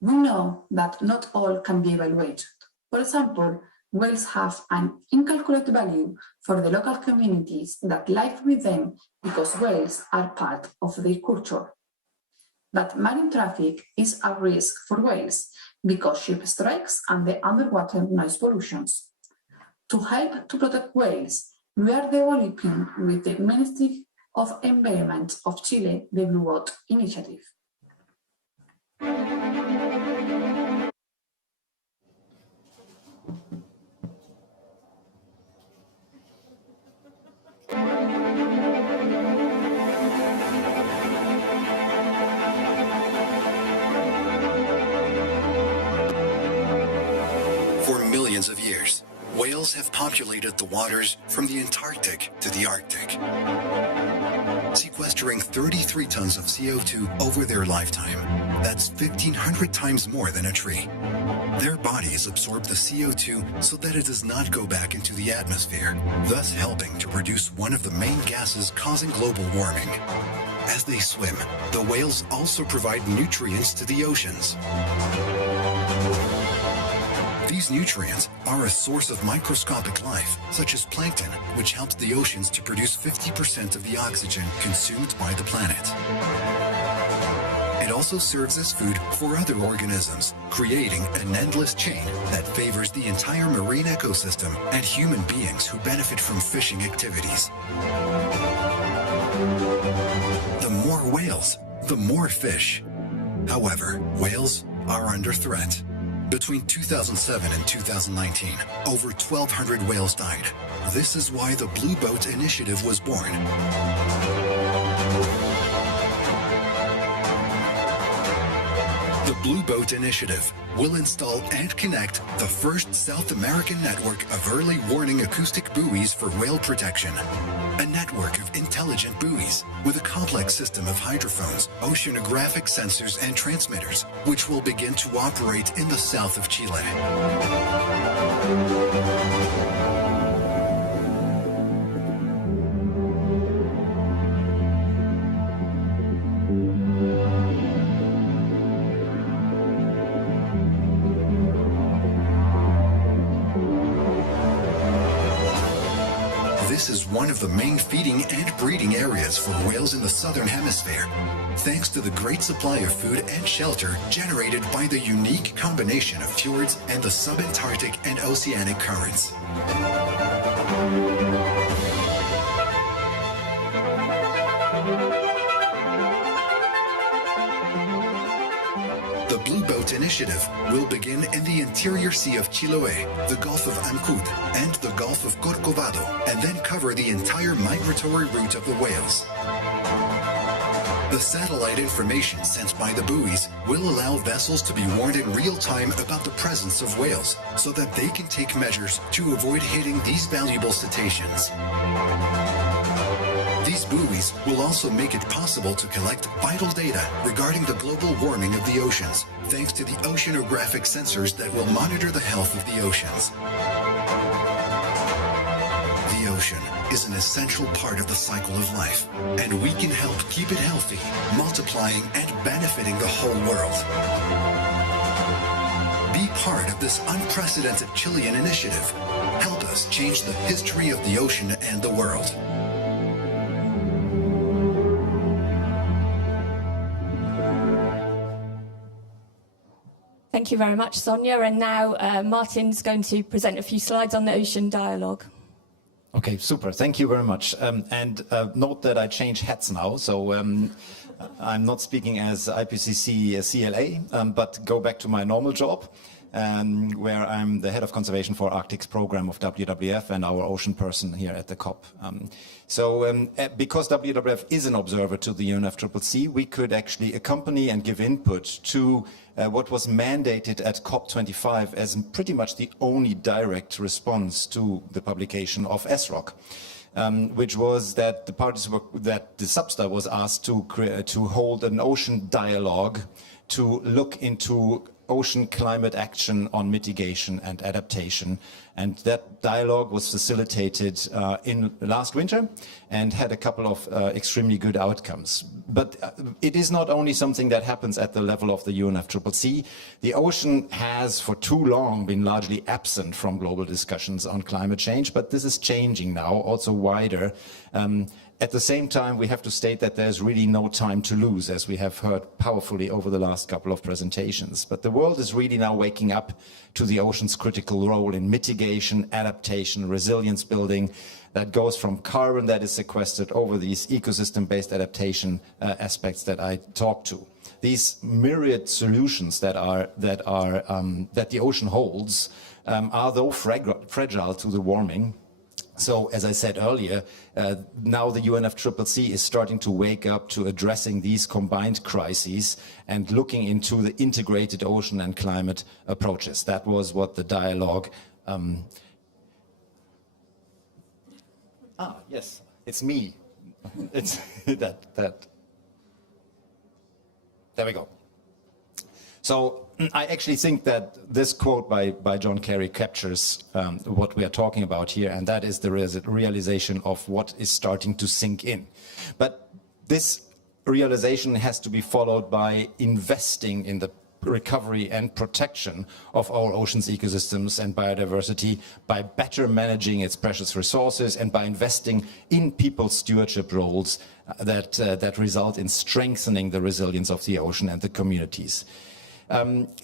We know that not all can be evaluated. For example, whales have an incalculable value for the local communities that live with them because whales are part of their culture. But marine traffic is a risk for whales because ship strikes and the underwater noise pollutions. To help to protect whales, we are developing with the Ministry of Environment of Chile the Blue Boat initiative. millions of years, whales have populated the waters from the Antarctic to the Arctic, sequestering 33 tons of CO2 over their lifetime. That's 1,500 times more than a tree. Their bodies absorb the CO2 so that it does not go back into the atmosphere, thus helping to produce one of the main gases causing global warming. As they swim, the whales also provide nutrients to the oceans. These nutrients are a source of microscopic life, such as plankton, which helps the oceans to produce 50% of the oxygen consumed by the planet. It also serves as food for other organisms, creating an endless chain that favors the entire marine ecosystem and human beings who benefit from fishing activities. The more whales, the more fish. However, whales are under threat. Between 2007 and 2019, over 1,200 whales died. This is why the Blue Boat Initiative was born. The Blue Boat Initiative will install and connect the first South American network of early warning acoustic buoys for whale protection. A network of intelligent buoys with a complex system of hydrophones, oceanographic sensors, and transmitters, which will begin to operate in the south of Chile. This is one of the main feeding and breeding areas for whales in the southern hemisphere, thanks to the great supply of food and shelter generated by the unique combination of fjords and the subantarctic and oceanic currents. The Blue Boat Initiative will begin in the interior sea of Chiloé, the Gulf of Ancud, and the Gulf of Corcovado, and then cover the entire migratory route of the whales. The satellite information sent by the buoys will allow vessels to be warned in real time about the presence of whales, so that they can take measures to avoid hitting these valuable cetaceans. These buoys will also make it possible to collect vital data regarding the global warming of the oceans, thanks to the oceanographic sensors that will monitor the health of the oceans. The ocean is an essential part of the cycle of life, and we can help keep it healthy, multiplying and benefiting the whole world. Be part of this unprecedented Chilean initiative. Help us change the history of the ocean and the world. Thank you very much, Sonia. And now Martin's going to present a few slides on the ocean dialogue. Okay, super. Thank you very much. And note that I change hats now. So I'm not speaking as IPCC CLA, but go back to my normal job, where I'm the head of conservation for Arctic's program of WWF and our ocean person here at the COP. Because WWF is an observer to the UNFCCC, we could actually accompany and give input to what was mandated at COP25 as pretty much the only direct response to the publication of SROC, which was that the parties were, that the Substar was asked to hold an ocean dialogue to look into ocean climate action on mitigation and adaptation. And that dialogue was facilitated in last winter and had a couple of extremely good outcomes. But it is not only something that happens at the level of the UNFCCC. The ocean has for too long been largely absent from global discussions on climate change, but this is changing now, also wider. At the same time, we have to state that there's really no time to lose, as we have heard powerfully over the last couple of presentations. But the world is really now waking up to the ocean's critical role in mitigation, adaptation, resilience building, that goes from carbon that is sequestered over these ecosystem-based adaptation aspects that I talked to. These myriad solutions that the ocean holds are though fragile to the warming. So, as I said earlier, now the UNFCCC is starting to wake up to addressing these combined crises and looking into the integrated ocean and climate approaches. That was what the dialogue... yes, it's me. It's that. There we go. So I actually think that this quote by John Kerry captures what we are talking about here, and that is the realization of what is starting to sink in. But this realization has to be followed by investing in the recovery and protection of our oceans ecosystems and biodiversity, by better managing its precious resources, and by investing in people's stewardship roles that result in strengthening the resilience of the ocean and the communities.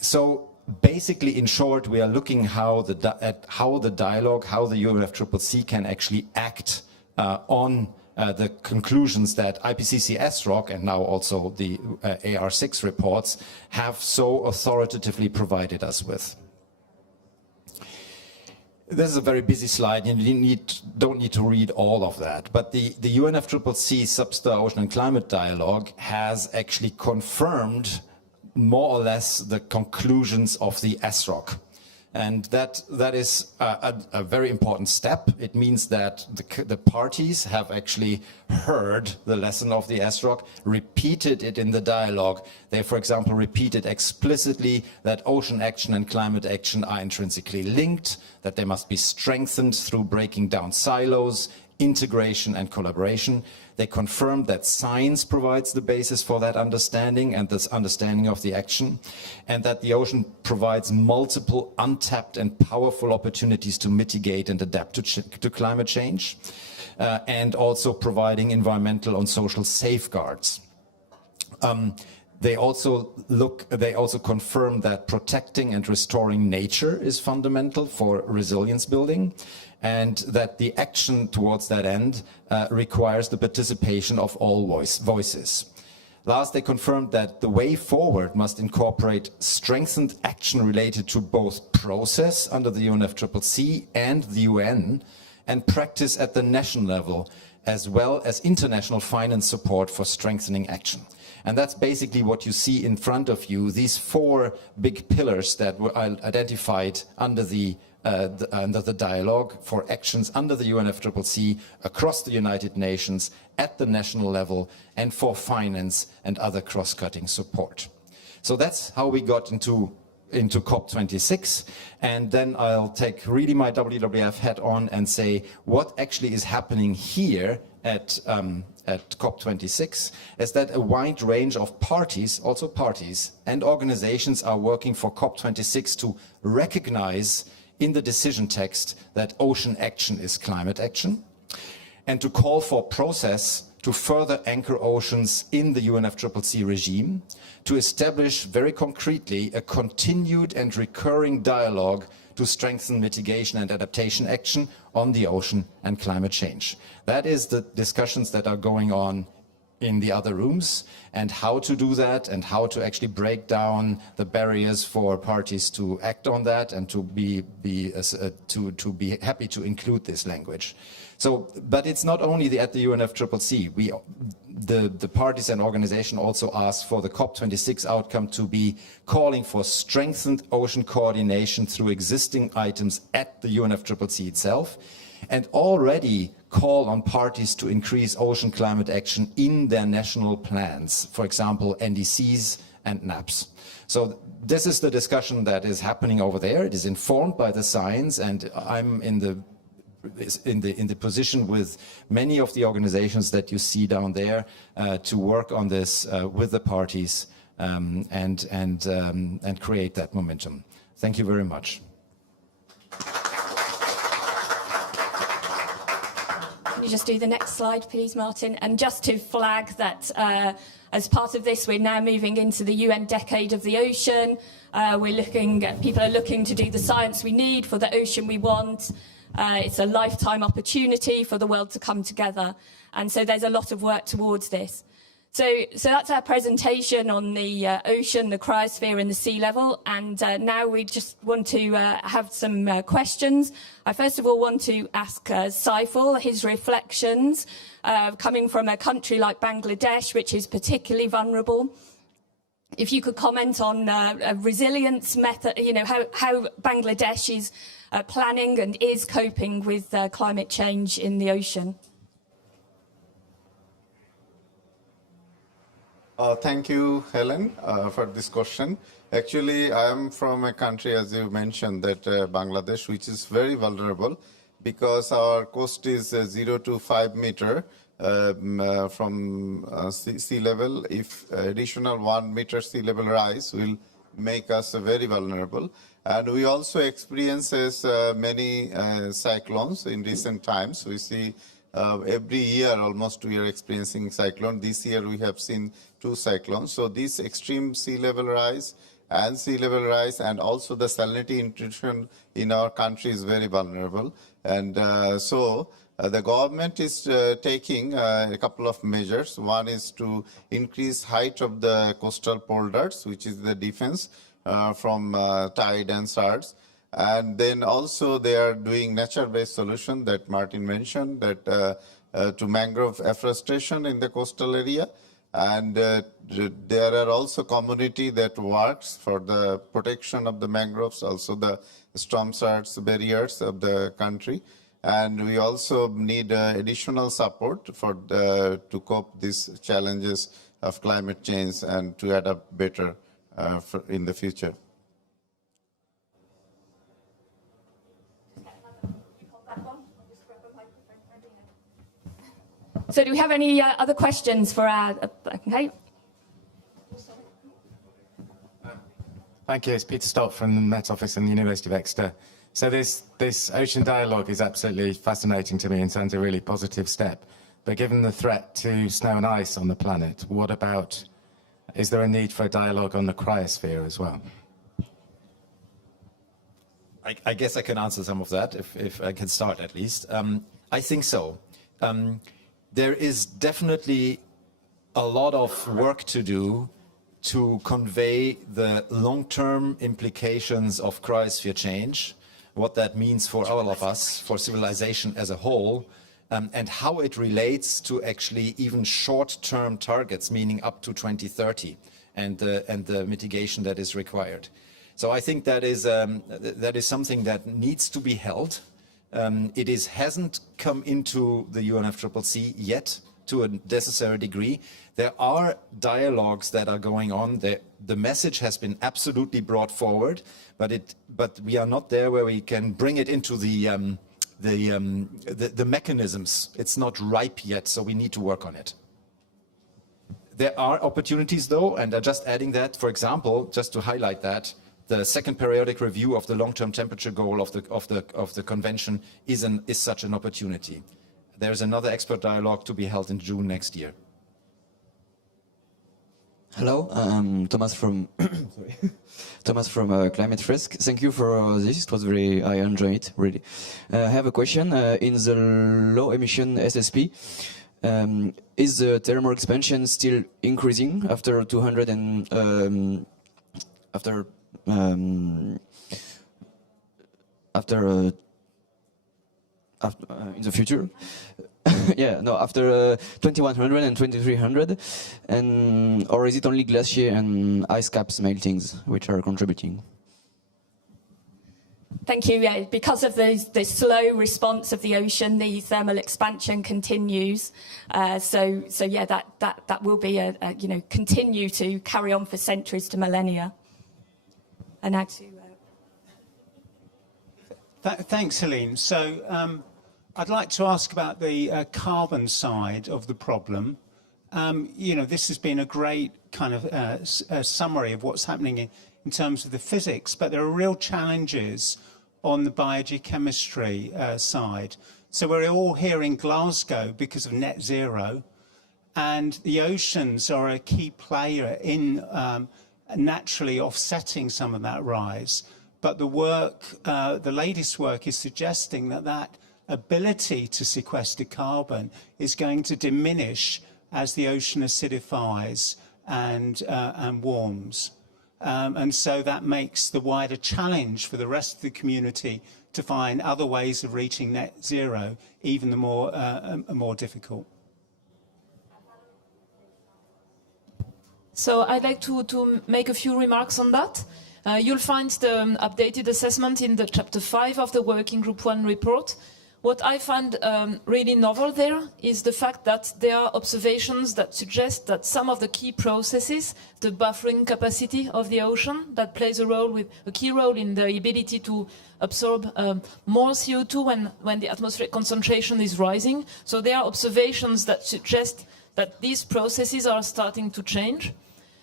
So basically, in short, we are looking at how the dialogue, how the UNFCCC can actually act on the conclusions that IPCC SROC and now also the AR6 reports have so authoritatively provided us with. This is a very busy slide, and you don't need to read all of that, but the UNFCCC Sub-Saharan Ocean and Climate Dialogue has actually confirmed more or less the conclusions of the SROC. And that is a very important step. It means that the parties have actually heard the lesson of the SROC, repeated it in the dialogue. They, for example, repeated explicitly that ocean action and climate action are intrinsically linked, that they must be strengthened through breaking down silos, integration and collaboration. They confirmed that science provides the basis for that understanding and this understanding of the action, and that the ocean provides multiple untapped and powerful opportunities to mitigate and adapt to climate change, and also providing environmental and social safeguards. They also confirm that protecting and restoring nature is fundamental for resilience building, and that the action towards that end requires the participation of all voices. Last, they confirmed that the way forward must incorporate strengthened action related to both process under the UNFCCC and the UN, and practice at the national level, as well as international finance support for strengthening action. And that's basically what you see in front of you, these four big pillars that were identified under the dialogue for actions under the UNFCCC across the United Nations at the national level, and for finance and other cross-cutting support. So that's how we got into COP26, and then I'll take really my WWF hat on and say what actually is happening here at COP26 is that a wide range of parties, also parties and organizations, are working for COP26 to recognize in the decision text that ocean action is climate action, and to call for process to further anchor oceans in the UNFCCC regime, to establish very concretely a continued and recurring dialogue to strengthen mitigation and adaptation action on the ocean and climate change. That is the discussions that are going on in the other rooms, and how to do that, and how to actually break down the barriers for parties to act on that, and to be happy to include this language. So, but it's not only at the UNFCCC. The parties and organizations also asked for the COP26 outcome to be calling for strengthened ocean coordination through existing items at the UNFCCC itself, and already call on parties to increase ocean climate action in their national plans, for example, NDCs and NAPs. So this is the discussion that is happening over there. It is informed by the science, and I'm in the position with many of the organizations that you see down there to work on this with the parties and create that momentum. Thank you very much. Can you just do the next slide, please, Martin? And just to flag that as part of this, we're now moving into the UN Decade of the Ocean. People are looking to do the science we need for the ocean we want. It's a lifetime opportunity for the world to come together. And so there's a lot of work towards this. So that's our presentation on the ocean, the cryosphere and the sea level. And now we just want to have some questions. I first of all want to ask Saiful his reflections coming from a country like Bangladesh, which is particularly vulnerable. If you could comment on a resilience method, you know, how Bangladesh is planning and is coping with climate change in the ocean. Thank you, Helen, for this question. Actually, I am from a country, as you mentioned, that Bangladesh, which is very vulnerable because our coast is 0 to 5 meter from sea level. If additional 1 meter sea level rise will make us very vulnerable. And we also experiences many cyclones in recent times. We see every year almost we are experiencing cyclone. This year we have seen 2 cyclones. So this extreme sea level rise and also the salinity intrusion in our country is very vulnerable. And the government is taking a couple of measures. One is to increase height of the coastal polders, which is the defense from tide and surge. And then also they are doing nature-based solution that Martin mentioned, that to mangrove afforestation in the coastal area. And there are also community that works for the protection of the mangroves, also the storm surge barriers of the country. And we also need additional support for to cope these challenges of climate change and to adapt better in the future. So do we have any other questions for our... okay. Thank you. It's Peter Stott from the Met Office and the University of Exeter. So this ocean dialogue is absolutely fascinating to me and sounds a really positive step. But given the threat to snow and ice on the planet, what about, is there a need for a dialogue on the cryosphere as well? I guess I can answer some of that, if I can start at least. I think so. There is definitely a lot of work to do to convey the long-term implications of cryosphere change, what that means for all of us, for civilization as a whole, and how it relates to actually even short-term targets, meaning up to 2030, and the mitigation that is required. So I think that is something that needs to be held. It hasn't come into the UNFCCC yet to a necessary degree. There are dialogues that are going on. The message has been absolutely brought forward, but we are not there where we can bring it into the mechanisms. It's not ripe yet, so we need to work on it. There are opportunities though, and just adding that, for example, just to highlight that, the second periodic review of the long-term temperature goal of the convention is such an opportunity. There's another expert dialogue to be held in June next year. Hello, I'm Thomas from Thomas from Climate Risk. Thank you for this. It was I enjoyed it really. I have a question. In the low emission SSP, is the thermal expansion still increasing after 200 and in the future? Yeah, no, after 2100 and 2300, and or is it only glacier and ice caps meltings which are contributing? Thank you. Yeah, because of the slow response of the ocean, the thermal expansion continues. So yeah, that will be continue to carry on for centuries to millennia. And now to thanks, Helene. So I'd like to ask about the carbon side of the problem. This has been a great kind of summary of what's happening in terms of the physics, but there are real challenges on the biogeochemistry side. So we're all here in Glasgow because of net zero, and the oceans are a key player in naturally offsetting some of that rise. But the work, the latest work is suggesting that ability to sequester carbon is going to diminish as the ocean acidifies and warms. And so that makes the wider challenge for the rest of the community to find other ways of reaching net zero even the more difficult. So I'd like to make a few remarks on that. You'll find the updated assessment in the chapter 5 of the Working Group 1 report. What I find really novel there is the fact that there are observations that suggest that some of the key processes, the buffering capacity of the ocean, that plays a key role in the ability to absorb more CO2 when the atmospheric concentration is rising. So there are observations that suggest that these processes are starting to change,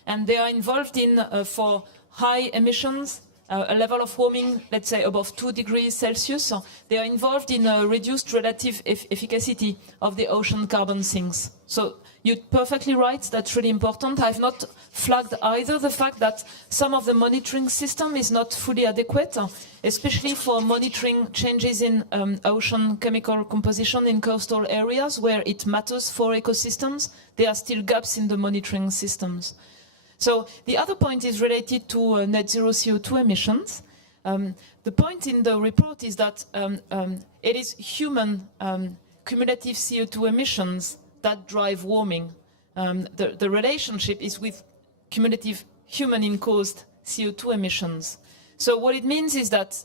and they are involved in, for high emissions, a level of warming, let's say, above 2 degrees Celsius. They are involved in a reduced relative efficacy of the ocean carbon sinks. So you're perfectly right, that's really important. I've not flagged either the fact that some of the monitoring system is not fully adequate, especially for monitoring changes in ocean chemical composition in coastal areas where it matters for ecosystems. There are still gaps in the monitoring systems. So the other point is related to net zero CO2 emissions. The point in the report is that it is human cumulative CO2 emissions that drive warming. The relationship is with cumulative human-caused CO2 emissions. So what it means is that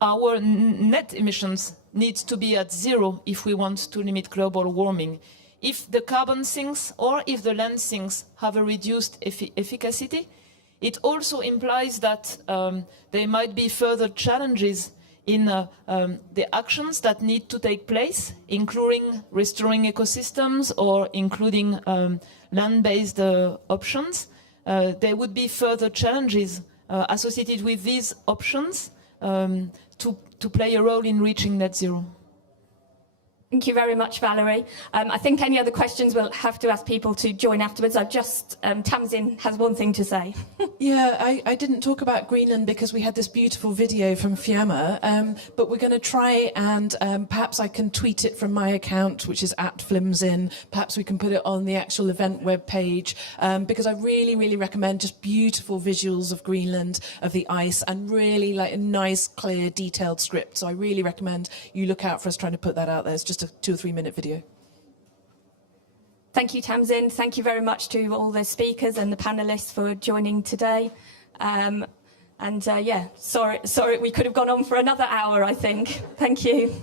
our net emissions need to be at zero if we want to limit global warming. If the carbon sinks or if the land sinks have a reduced efficacy, it also implies that there might be further challenges in the actions that need to take place, including restoring ecosystems or including land-based options. There would be further challenges associated with these options to play a role in reaching net zero. Thank you very much, Valerie. I think any other questions we'll have to ask people to join afterwards. I've just, Tamsin has one thing to say. Yeah, I didn't talk about Greenland because we had this beautiful video from Fiamma, but we're going to try and perhaps I can tweet it from my account, which is @Flimsin. Perhaps we can put it on the actual event web page, because I really, really recommend just beautiful visuals of Greenland, of the ice, and really like a nice, clear, detailed script. So I really recommend you look out for us trying to put that out there. It's just a 2 or 3 minute video. Thank you, Tamsin. Thank you very much to all the speakers and the panelists for joining today. Yeah, sorry, we could have gone on for another hour, I think. Thank you.